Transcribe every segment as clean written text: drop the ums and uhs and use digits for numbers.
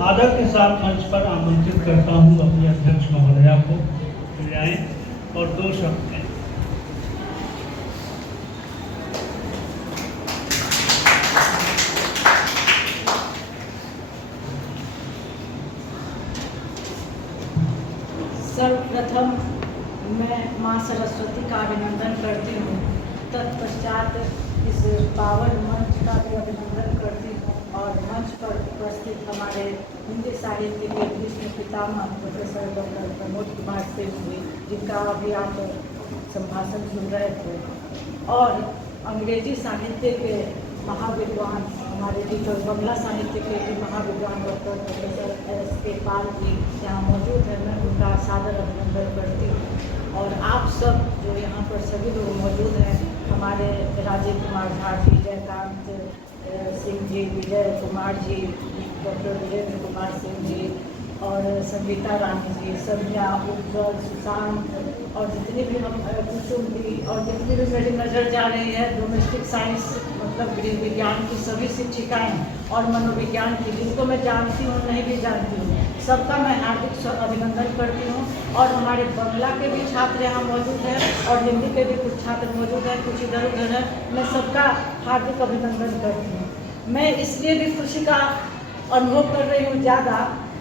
आदर के साथ मंच पर आमंत्रित करता हूँ अपने अध्यक्ष महोदया को ले आएँ और 2 शब्द कहें। सर्वप्रथम मैं माँ सरस्वती का अभिनंदन करती हूँ। तत्पश्चात इस पावन मंच का भी अभिनंदन करती हूँ और मंच पर उपस्थित हमारे हिंदी साहित्य के भीष्म पितामह प्रोफेसर डॉक्टर प्रमोद कुमार सिंह जी, जिनका अभी आप संभाषण सुन रहे थे, और अंग्रेजी साहित्य के महाविद्वान हमारे भी तो बंगला साहित्य के भी महाविद्वान doctor professor S.K. Pal ji यहाँ मौजूद हैं। मैं उनका सादर अभिनंदन करती हूँ। और आप सब जो यहाँ पर सभी लोग मौजूद हैं, हमारे राजीव कुमार झा जी, जयकांत सिंह जी, विजय कुमार जी, डॉक्टर वीरेंद्र कुमार सिंह जी और संगीता रानी जी, संध्या, उज्ज्वल, सुशांत और जितनी भी हम कुसुम जी और जितनी भी मेरी नज़र जा रही है डोमेस्टिक साइंस मतलब गृह विज्ञान की सभी शिक्षिकाएँ और मनोविज्ञान की, जिनको मैं जानती हूँ नहीं भी जानती हूँ, सबका मैं हार्दिक अभिनंदन करती हूँ। और हमारे बंगला के भी छात्र यहाँ मौजूद हैं और हिंदी के भी कुछ छात्र मौजूद हैं, कुछ इधर उधर हैं, मैं सबका हार्दिक अभिनंदन करती हूँ। मैं इसलिए भी खुशी का अनुभव कर रही हूँ ज़्यादा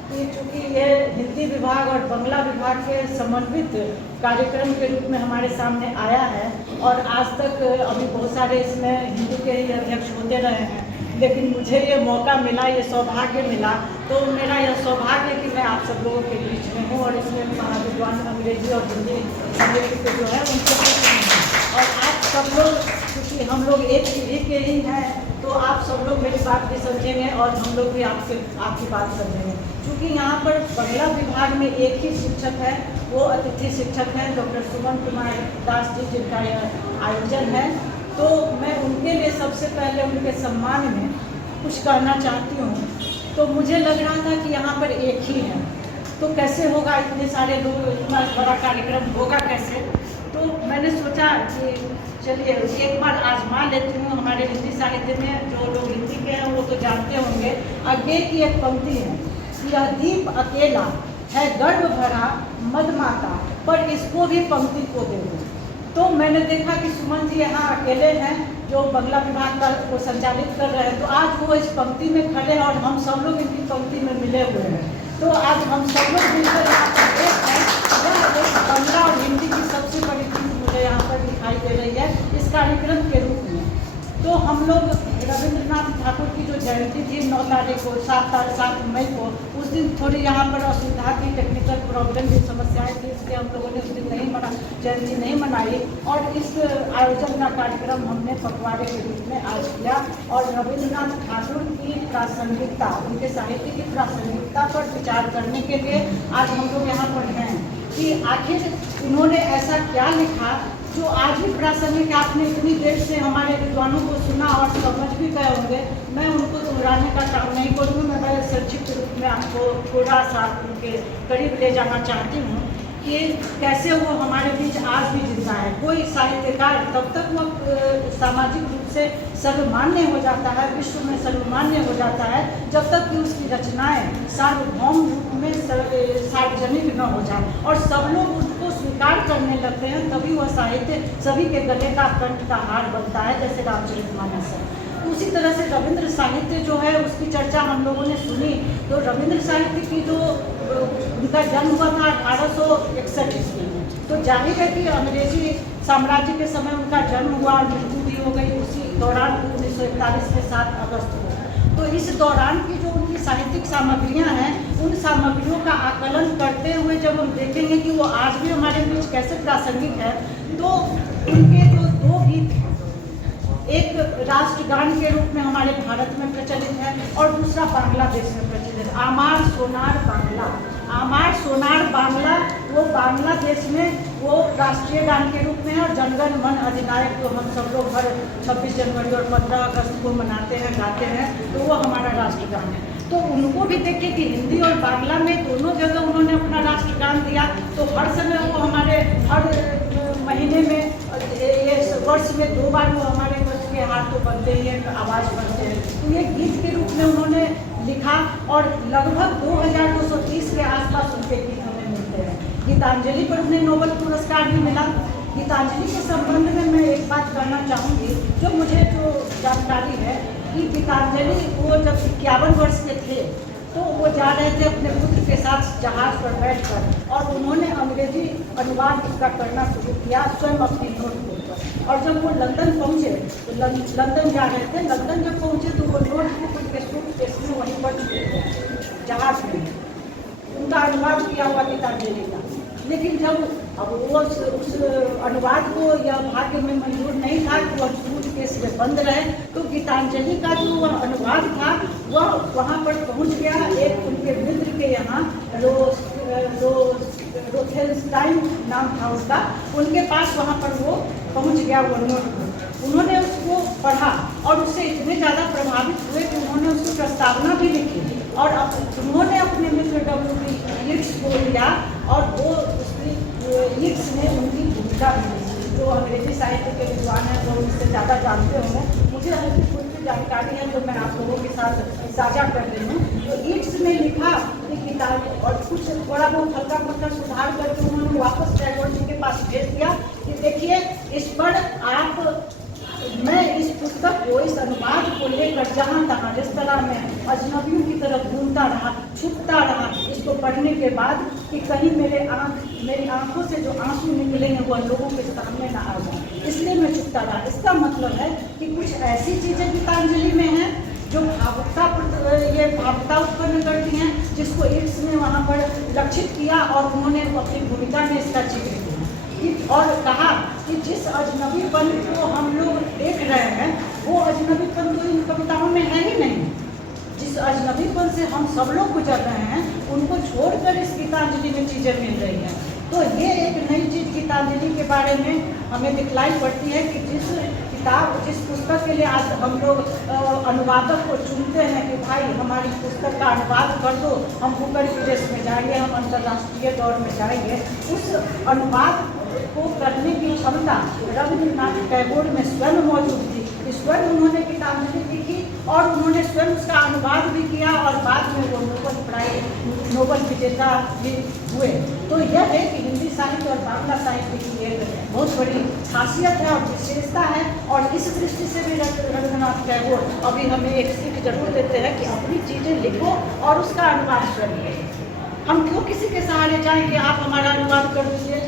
कि चूँकि ये हिंदी विभाग और बंगला विभाग के समन्वित कार्यक्रम के रूप में हमारे सामने आया है और आज तक अभी बहुत सारे इसमें हिंदी के ही अध्यक्ष होते रहे हैं, लेकिन मुझे ये मौका मिला, ये सौभाग्य मिला, तो मेरा यह सौभाग्य है कि मैं आप सब लोगों के बीच में हूँ और इसमें महाविद्वान अंग्रेजी और हिंदी के जो है उनसे और आप सब लोग, क्योंकि हम लोग एक पीढ़ी के ही हैं, तो आप सब लोग मेरी बात भी समझेंगे और हम लोग भी आपकी बात समझेंगे। क्योंकि यहाँ पर बंगला विभाग में एक ही शिक्षक है, वो अतिथि शिक्षक हैं डॉक्टर सुमन कुमार दास जी, जिनका यह आयोजन है। तो मैं उनके लिए सबसे पहले उनके सम्मान में कुछ कहना चाहती हूँ। तो मुझे लग रहा था कि यहाँ पर एक ही है, तो कैसे होगा, इतने सारे लोग, इतना बड़ा कार्यक्रम होगा कैसे। तो मैंने सोचा कि चलिए एक बार आजमा लेती हूँ। हमारे हिंदी साहित्य में जो लोग हिंदी के हैं वो तो जानते होंगे, आगे की एक पंक्ति है, यह दीप अकेला है गर्व भरा मदमाता, पर इसको भी पंक्ति को दे दो। तो मैंने देखा कि सुमन जी यहाँ अकेले हैं जो बंगला विभाग का को संचालित कर रहे हैं, तो आज वो इस पंक्ति में खड़े हैं और हम सब लोग इनकी पंक्ति में मिले हुए हैं। तो आज हम सब लोग मिलकर यहाँ पर एक हैं। यह बंगला और हिंदी की सबसे बड़ी चीज़ मुझे यहाँ पर दिखाई दे रही है इस कार्यक्रम के रूप में। तो हम लोग रविंद्रनाथ ठाकुर की जो जयंती थी 9 तारीख को, 7 मई को, उस दिन थोड़ी यहाँ पर असुविधा की, टेक्निकल प्रॉब्लम की समस्याएं थी, इसलिए हम लोगों ने उस दिन जयंती नहीं मनाई और इस आयोजन का कार्यक्रम हमने पखवाड़े के रूप में आज किया। और रविंद्रनाथ ठाकुर की प्रासंगिकता, उनके साहित्य की प्रासंगिकता पर विचार करने के लिए आज हम लोग यहाँ पर हैं कि आखिर इन्होंने ऐसा क्या लिखा जो आज भी प्रासंगिक। आपने इतनी देर से हमारे विद्वानों को सुना और समझ भी गए होंगे, मैं उनको दोहराने का काम नहीं करूँगी। मैं बड़े संक्षिप्त रूप में आपको थोड़ा सा उनके करीब ले जाना चाहती हूँ कि कैसे वो हमारे बीच आज भी जिंदा है। कोई साहित्यकार तब तक वो सामाजिक रूप से सर्वमान्य हो जाता है, विश्व में सर्वमान्य हो जाता है, जब तक कि उसकी रचनाएं सार्वभौम रूप में सार्वजनिक न हो जाए और सब लोग उसको स्वीकार करने लगते हैं, तभी वह साहित्य सभी के गले का कंठ का हार बनता है, जैसे रामचरितमानस है। उसी तरह से रविंद्र साहित्य जो है उसकी चर्चा हम लोगों ने सुनी। तो रविंद्र साहित्य की जो उनका जन्म हुआ था 1861 ईस्वी में, तो जाहिर है कि अंग्रेजी साम्राज्य के समय उनका जन्म हुआ और मृत्यु भी हो गई उसी दौरान 1941 में 7 अगस्त को। तो इस दौरान की जो उनकी साहित्यिक सामग्रियां हैं, उन सामग्रियों का आकलन करते हुए जब हम देखेंगे कि वो आज भी हमारे बीच कैसे प्रासंगिक है, तो उनके जो 2 गीत, एक राष्ट्रगान के रूप में हमारे भारत में प्रचलित है और दूसरा बांग्लादेश में प्रचलित है, आमार सोनार बांग्ला। आमार सोनार बांग्ला वो बांग्लादेश में वो राष्ट्रीय गान के रूप में है और जनगण मन अधिनायक जो हम सब लोग हर 26 जनवरी और 15 अगस्त को मनाते हैं, गाते हैं, तो वो हमारा राष्ट्रगान है। तो उनको भी देखिए कि हिंदी और बांग्ला में दोनों जगह उन्होंने अपना राष्ट्रगान दिया। तो हर समय वो हमारे हर महीने में, ये वर्ष में 2 बार वो हमारे वर्ष के हाथ तो बनते ही हैं, आवाज़ बनते हैं। तो ये गीत के रूप में उन्होंने लिखा और लगभग 2230 के आसपास उनके गीत हमें मिलते हैं। गीतांजलि पर उन्हें नोबेल पुरस्कार भी मिला। गीतांजलि के संबंध में मैं एक बात कहना चाहूँगी, जो मुझे जो जानकारी है कि गीतांजलि वो जब 51 वर्ष के थे तो वो जा रहे थे अपने पुत्र के साथ जहाज पर बैठकर और उन्होंने अंग्रेजी अनुवाद उसका करना शुरू किया स्वयं अपनी नोटबुक पर। और जब वो लंदन पहुँचे तो लंदन जा रहे थे, लंदन जब पहुँचे तो वो नोटबुक उनके सूटकेस में वहीं पर छूट गए जहाज में। उनका अनुवाद किया हुआ गीतांजलि का, लेकिन जब अब वो उस अनुवाद को या भाग्य में मंजूर नहीं था कि वह सूटकेस में बंद रहे, तो गीतांजलि का जो वह अनुवाद था वह वहाँ पर पहुँच गया। एक उनके मित्र के यहाँ रोथेल्सटाइन नाम था उसका, उनके पास वहाँ पर वो पहुँच गया वो नोटबुक। उन्होंने उसको पढ़ा और उससे इतने ज़्यादा प्रभावित हुए कि उन्होंने उसकी प्रस्तावना भी लिखी और उन्होंने अपने मित्र W.B. यीट्स को लिया और वो उसकी यीट्स ने उनकी भूमिका भी, जो अंग्रेजी साहित्य के विद्वान हैं वो इससे ज़्यादा जानते होंगे, मुझे हल्की फुल्की जानकारी है जो मैं आप लोगों के साथ साझा कर रही हूँ। तो यीट्स ने लिखा कि किताब और कुछ थोड़ा बहुत हल्का फुल्का सुधार करके उन्होंने वापस टैगोर जी के पास भेज दिया कि देखिए इस पर आप, मैं इस पुस्तक को, इस अनुवाद को लेकर जहाँ तहाँ रेस्तरां में अजनबियों की तरफ ढूंढता रहा, छुपता रहा इसको पढ़ने के बाद कि कहीं मेरी आंखों से जो आंसू निकलेंगे वह लोगों के सामने ना आ जाए, इसलिए मैं छुपता रहा। इसका मतलब है कि कुछ ऐसी चीज़ें गीतांजलि में हैं जो भावुकता उत्पन्न करती हैं, जिसको यीट्स ने वहाँ पर लक्षित किया और उन्होंने अपनी भूमिका में इसका जिक्र किया और कहा कि जिस अजनबीपन को हम लोग देख रहे हैं वो अजनबीपन तो इन कविताओं में है ही नहीं। जिस अजनबीपन से हम सब लोग गुजर रहे हैं उनको छोड़कर इस गीतांजलि में चीज़ें मिल रही हैं। तो ये एक नई चीज़ गीतांजलि के बारे में हमें दिखलाई पड़ती है कि जिस पुस्तक के लिए आज हम लोग अनुवादक को चुनते हैं कि भाई हमारी पुस्तक का अनुवाद कर दो, हम ऊपर विदेश में जाएंगे, हम अंतर्राष्ट्रीय दौर में जाएंगे, उस अनुवाद को करने की क्षमता रविन्द्रनाथ टैगोर में स्वयं मौजूद थी। स्वयं उन्होंने गीतांजलि लिखी और उन्होंने स्वयं उसका अनुवाद भी किया और बाद में वो नोबेल विजेता भी हुए। तो यह है कि हिंदी साहित्य और बांग्ला साहित्य की एक बहुत बड़ी खासियत है और विशेषता है। और इस दृष्टि से भी रविन्द्रनाथ टैगोर अभी हमें एक सीख जरूर देते हैं कि अपनी चीज़ें लिखो और उसका अनुवाद स्वयं करो। हम क्यों किसी के सहारे जाएं कि आप हमारा अनुवाद कर दीजिए,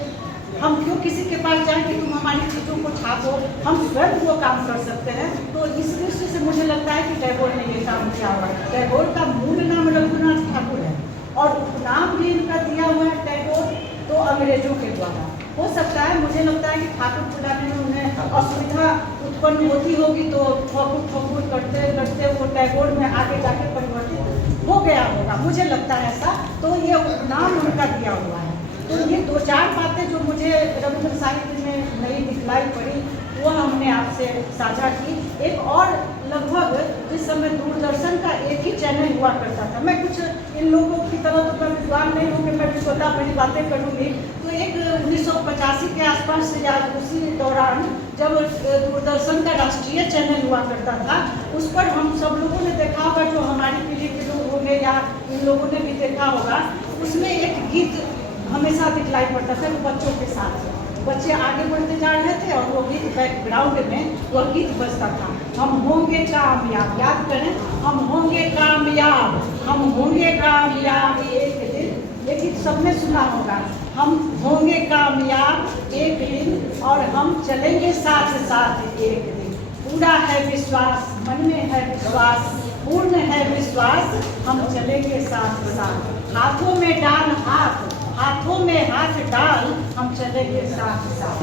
हम क्यों किसी के पास जाएं कि तुम हमारी चीज़ों को छापो, हम स्वयं वो काम कर सकते हैं। तो इस दृष्टि से मुझे लगता है कि टैगोर ने ये काम किया हुआ है। टैगोर का मूल नाम रघुनाथ ठाकुर है और उपनाम भी इनका दिया हुआ है टैगोर, तो अंग्रेजों के द्वारा। हो सकता है, मुझे लगता है कि ठाकुर बुलाने में उन्हें असुविधा उत्पन्न होती होगी तो ठकुर करते करते वो टैगोर में आगे जाके परिवर्तित हो गया होगा, मुझे लगता है ऐसा। तो ये उपनाम उनका दिया हुआ है। तो ये दो चार बातें जो मुझे रविन्द्र साहित्य में नई दिखलाई पड़ी वो हमने आपसे साझा की। एक और लगभग जिस समय दूरदर्शन का एक ही चैनल हुआ करता था, मैं कुछ इन लोगों की तरह तो मैं विद्वान नहीं हूँ कि मैं छोटा बड़ी बातें करूँगी, तो एक 1985 के आसपास या उसी दौरान जब दूरदर्शन का राष्ट्रीय चैनल हुआ करता था, उस पर हम सब लोगों ने देखा होगा, जो हमारी पीढ़ी के लोग होंगे या इन लोगों ने भी देखा होगा, उसमें एक गीत हमेशा दिखलाई पड़ता था बच्चों के साथ। बच्चे आगे बढ़ते जा रहे थे और वो गीत बैकग्राउंड में वह गीत बजता था, हम होंगे कामयाब। याद करें, हम होंगे कामयाब, हम होंगे कामयाब एक दिन। ये गीत सबने सुना होगा, हम होंगे कामयाब एक दिन और हम चलेंगे साथ साथ एक दिन। पूरा है विश्वास, मन में है विश्वास, पूर्ण है विश्वास, हम चलेंगे साथ साथ। हाथों में डाल हाथ, हाथों में हाथ डाल, हम चलेंगे साथ साथ।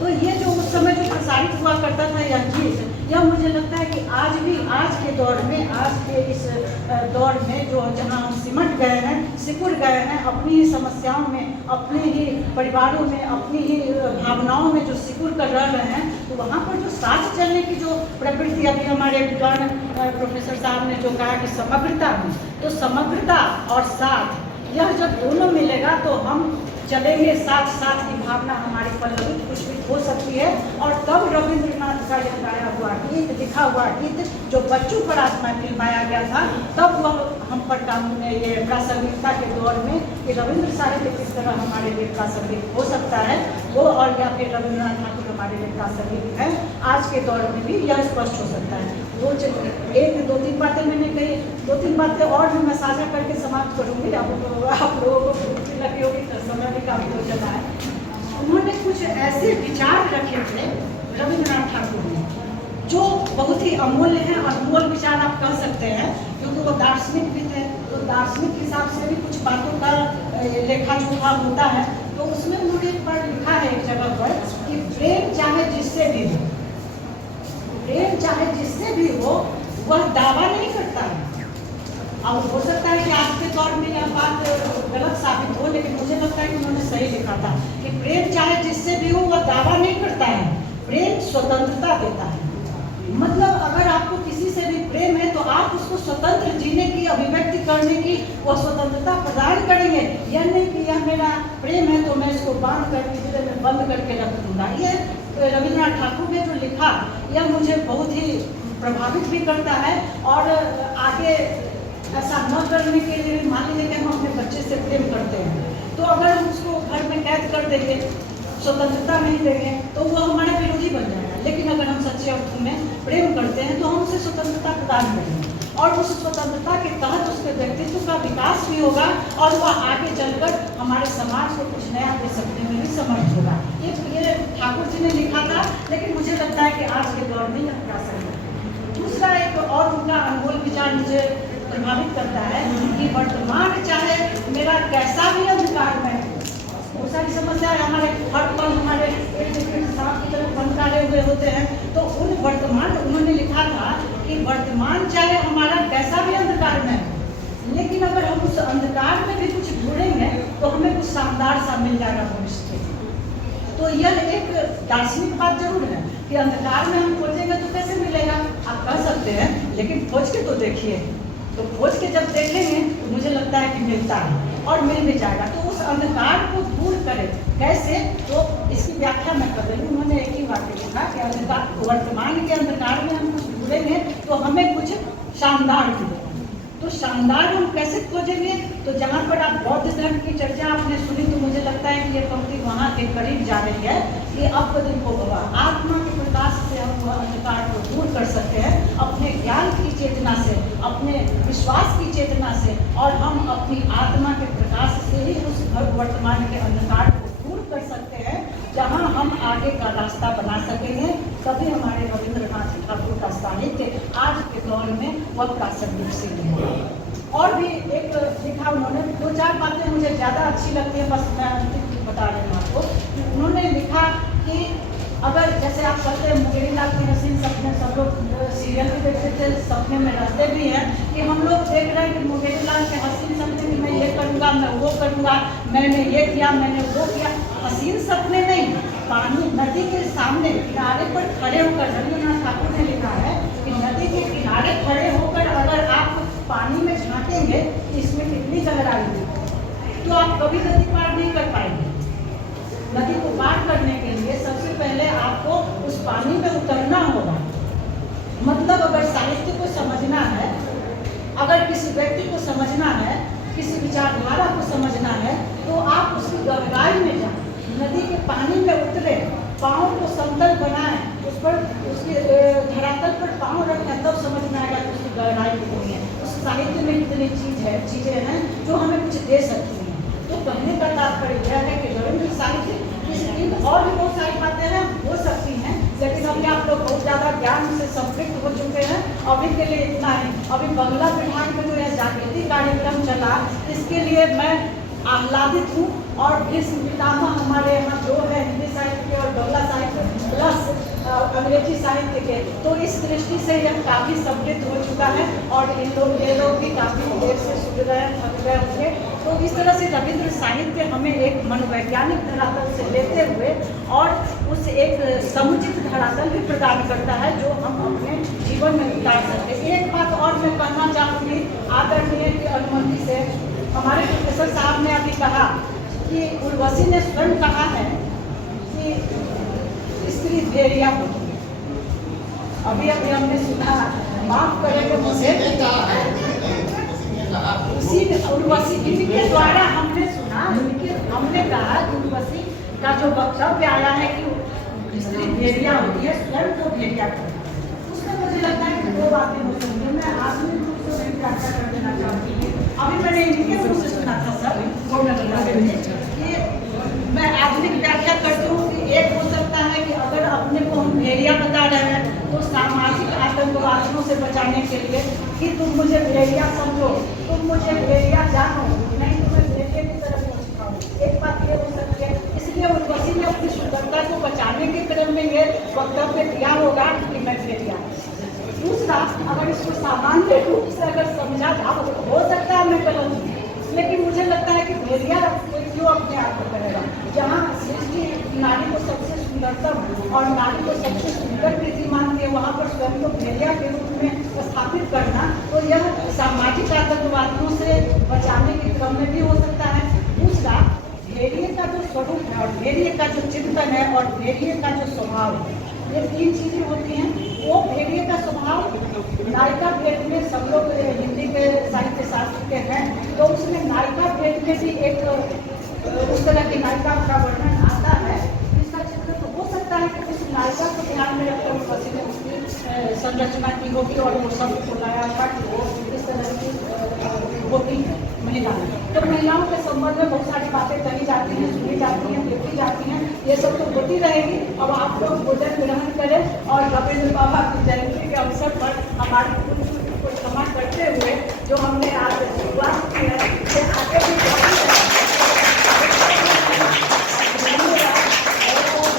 तो ये जो उस समय जो प्रसारित हुआ करता था यह गीत, यह मुझे लगता है कि आज भी, आज के दौर में, आज के इस दौर में जो जहाँ हम सिमट गए हैं, सिकुड़ गए हैं अपनी ही समस्याओं में, अपने ही परिवारों में, अपनी ही भावनाओं में जो सिकुड़ कर रह रहे हैं, तो वहाँ पर जो साथ चलने की जो प्रवृत्ति, अभी हमारे विद्वान प्रोफेसर साहब ने जो कहा कि समग्रता में, तो समग्रता और साथ, यह जब दोनों मिलेगा तो हम चलेंगे, साथ साथ की भावना हमारी पल्लवित पुष्पित हो सकती है। और तब रविंद्रनाथ का यह गाया हुआ गीत, लिखा हुआ गीत जो बच्चों पर आज में फिल्माया गया था, तब वह हम पर कानून ये प्रासंगिकता के दौर में कि रविंद्र साहित्य किस तरह हमारे लिए प्रासंगिक हो सकता है वो, और या फिर रविंद्रनाथ ठाकुर हमारे लिए प्रासंगिक है आज के दौर में भी, यह स्पष्ट हो सकता है। वो एक दो तीन बातें मैंने कही, दो तीन बातें और भी मैं साझा करके समाप्त करूँगी। अब आप लोगों को भूख लगी होगी तो समय भी काफी हो चला है। उन्होंने कुछ ऐसे विचार रखे थे रविंद्रनाथ ठाकुर ने जो बहुत ही अमूल्य हैं, अनमोल विचार आप कह सकते हैं, क्योंकि वो दार्शनिक भी थे। तो दार्शनिक हिसाब से भी कुछ बातों का लेखा जोखा होता है। तो उसमें उन्होंने एक बार लिखा है एक जगह पर कि प्रेम चाहे जिससे भी हो, प्रेम चाहे जिससे भी हो, वह दावा नहीं करता है। अब हो सकता है कि आज के दौर में यह बात गलत साबित हो, लेकिन मुझे लगता है कि उन्होंने सही लिखा था कि प्रेम चाहे जिससे भी हो वह दावा नहीं करता है, प्रेम स्वतंत्रता देता है। मतलब अगर आपको किसी से भी प्रेम है तो आप उसको स्वतंत्र जीने की, अभिव्यक्ति करने की वह स्वतंत्रता प्रदान करेंगे। यह नहीं कि यह मेरा प्रेम है तो मैं इसको बांध कर पिंजरे में बंद करके रख दूंगा। ये रविंद्रनाथ ठाकुर ने जो लिखा यह मुझे बहुत ही प्रभावित भी करता है। और आगे ऐसा न करने के लिए, मान लीजिए कि हम अपने बच्चे से प्रेम करते हैं तो अगर हम उसको घर में कैद कर देंगे, स्वतंत्रता नहीं देंगे, तो वो हमारा विरोधी बन जाएगा। लेकिन अगर हम सच्चे अर्थों में प्रेम करते हैं तो हम उसे स्वतंत्रता प्रदान करेंगे और उस स्वतंत्रता के तहत उसके व्यक्तित्व का विकास भी होगा और वह आगे चलकर हमारे समाज को कुछ नया दे सकने में भी समर्थ होगा। ये ठाकुर जी ने लिखा था, लेकिन मुझे लगता है कि आज के दौर में यह प्रासंगिक है। दूसरा एक और उनका अनमोल विचार मुझे प्रभावित करता है कि वर्तमान चाहे मेरा कैसा भी अंधकार में, बहुत सारी समस्याएं हमारे हर पल हमारे सांप की तरफ फनकारे हुए होते हैं, तो उन वर्तमान, उन्होंने लिखा था कि वर्तमान चाहे हमारा कैसा भी अंधकार में, लेकिन अगर हम उस अंधकार में भी कुछ ढूंढेंगे तो हमें कुछ शानदार सा मिल जाएगा भविष्य के। तो यह एक दार्शनिक बात जरूर है कि अंधकार में हम खोजेंगे तो कैसे मिलेगा, आप कह सकते हैं, लेकिन खोज के तो देखिए। तो खोज के जब देखेंगे तो मुझे लगता है कि मिलता है और मिल भी जाएगा। तो उस अंधकार को दूर करें कैसे, तो इसकी व्याख्या मैं कर रही हूँ। उन्होंने एक ही वाक्य लिखा कि अंधकार, वर्तमान के अंधकार में हम कुछ ढूंढेंगे तो हमें कुछ शानदार मिलेगा। तो शानदार हम कैसे खोजेंगे, तो जहाँ पर आप बौद्ध धर्म की चर्चा आपने सुनी तो मुझे लगता है कि ये पंक्ति वहाँ के करीब जा रही है कि अब देखो बाबा, आत्मा के प्रकाश से हम वह अंधकार को दूर कर सकते हैं, अपने ज्ञान की चेतना से, अपने विश्वास की चेतना से, और हम अपनी आत्मा के प्रकाश से ही उस वर्तमान के अंधकार को दूर कर सकते हैं, जहाँ हम आगे का रास्ता बना सकेंगे। तभी हमारे रविंद्रनाथ ठाकुर का साहित्य आज के दौर में वह प्रासंगिक सिद्ध है। और भी एक लिखा उन्होंने, दो चार बातें मुझे ज़्यादा अच्छी लगती है, बस मैं अंतिम बता रही हूँ आपको। उन्होंने लिखा कि अगर जैसे आप कहते हैं मुंगेरी लाल की हसीन सपने, सब लोग सीरियल भी देखते थे, सपने में रहते भी हैं, कि हम लोग देख रहे हैं कि मुंगेरी लाल के हसीन सपने में मैं ये करूँगा, मैं वो करूँगा, मैंने ये किया, मैंने वो किया। हसीन सपने नहीं, पानी नदी के सामने किनारे पर खड़े होकर, रविंद्रनाथ ठाकुर ने लिखा है कि नदी के किनारे खड़े होकर अगर आप पानी में झांकेंगे इसमें कितनी गहराई है, तो आप कभी नदी पार नहीं कर पाएंगे। नदी को पार करने के लिए सबसे पहले आपको उस पानी में उतरना होगा। मतलब अगर साहित्य को समझना है, अगर किसी व्यक्ति को समझना है, किसी विचारधारा को समझना है, तो आप उसकी गहराई में जाएं, नदी के पानी में उतरे, पाँव को समतल बनाएं, उस पर उसके धरातल पर पाँव रखें, तब समझ में आएगा कि उसकी गहराई कितनी है, उस साहित्य में कितनी चीज़ें हैं जो हमें कुछ दे सकती हैं। तो कहने का तात्पर्य यह है कि रविंद्र साहित्य और भी बहुत सारी बातें हैं हो सकती हैं, लेकिन अभी आप लोग बहुत ज़्यादा ज्ञान से संपृक्त हो चुके हैं। अभी के लिए इतना ही। अभी बंगला विभाग में जो यह जागृति कार्यक्रम चला, इसके लिए मैं आह्लादित हूँ। और भीष्म पितामह हमारे यहाँ जो है हिंदी साहित्य के और बंगला साहित्य प्लस अंग्रेजी साहित्य के, तो इस दृष्टि से यह काफ़ी समृद्ध हो चुका है और ये लोग भी काफ़ी देर से सुन रहे हैं, थक गए होंगे। तो इस तरह से रविंद्र साहित्य हमें एक मनोवैज्ञानिक धरातल से लेते हुए और उस एक समुचित धरातल भी प्रदान करता है जो हम अपने जीवन में उतार सकते हैं। एक बात और मैं कहना चाहूँगी आदरणीय की अनुमति से, हमारे प्रोफेसर साहब ने अभी कहा कि उर्वशी ने स्वयं कहा है कि स्त्री भेड़िया होती है। अभी अभी हमने सुना, माफ करेंगे मुझे, उसी उर्वशी इन्हीं के द्वारा हमने सुना, हमने कहा कि उर्वशी का जो वक्तव्य आया है कि स्त्री भेड़िया होती है, स्वयं को भेड़िया करती है, उसमें मुझे लगता है कि दो बातें हो सकती है। मैं आधुनिक रूप से नहीं व्याख्या कर देना चाहती हूँ, अभी मैंने इनके मुँह से सुना था सर, कि मैं आधुनिक व्याख्या करती हूँ कि एक हो सकता है कि अगर अपने को हम भेड़िया बता रहे हैं तो सामाजिक आतंकवादियों से बचाने के लिए कि तुम मुझे भेड़िया समझो, तुम मुझे भेड़िया जानो, नहीं तो मैं भेड़िया की तरफ नहीं सिखाऊँ। एक बात ये हो सकती है, इसलिए उर्वशी ने अपनी सुंदरता को बचाने के क्रम में ये वक्तव्य दिया होगा कि मैं भेड़िया। दूसरा, अगर इसको सामान्य रूप से अगर समझा था, हो सकता है मैं गलत हूँ, लेकिन मुझे लगता है कि भेड़िया क्यों अपने आप को करेगा, जहाँ सृष्टि नारी को सबसे सुंदरतम और नारी को सबसे सुंदर कृति मानती है, वहाँ पर स्वयं को भेड़िया के रूप में स्थापित करना, तो यह सामाजिक आतंकवादियों से बचाने के क्रम में भी हो सकता है। दूसरा, भेड़िए का जो स्वरूप है और भेड़िए का जो चिंतन है और भेड़िए का जो स्वभाव है, ये तीन चीजें होती हैं। वो भेड़िए का स्वभाव नायिका भेद में, सब लोग हिंदी के साहित्य शास्त्र के हैं, तो उसमें नायिका भेद में भी एक उस तरह की नायिका का वर्णन आता है, इसका चित्र तो हो सकता है कि इस नायिका को ध्यान में रखकर उर्वशी ने उसकी संरचना की होगी और वो शब्द को लाया था कि वो इस तरह की होती है महिला। तो महिलाओं के संबंध में बहुत सारी बातें कही जाती हैं, सुनी जाती हैं, देखी जाती हैं, ये सब तो होती रहेगी। अब आप लोग भोजन ग्रहण करें और रविंद्र बाबा की जयंती के अवसर पर हमारी कुछ को क्षमा करते हुए जो हमने आज शुरुआत की है, ये आगे भी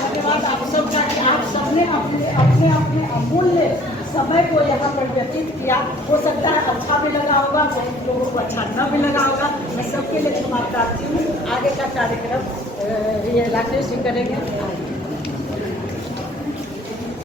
धन्यवाद आप सबका कि आप सबने अपने अपने अमूल्य समय को यहाँ पर व्यतीत किया। हो सकता है अच्छा भी लगा होगा, बहुत लोगों को अच्छा न भी लगा होगा, मैं सबके लिए क्षमा प्रार्थी हूँ। आगे का कार्यक्रम ये राकेश जी करेंगे।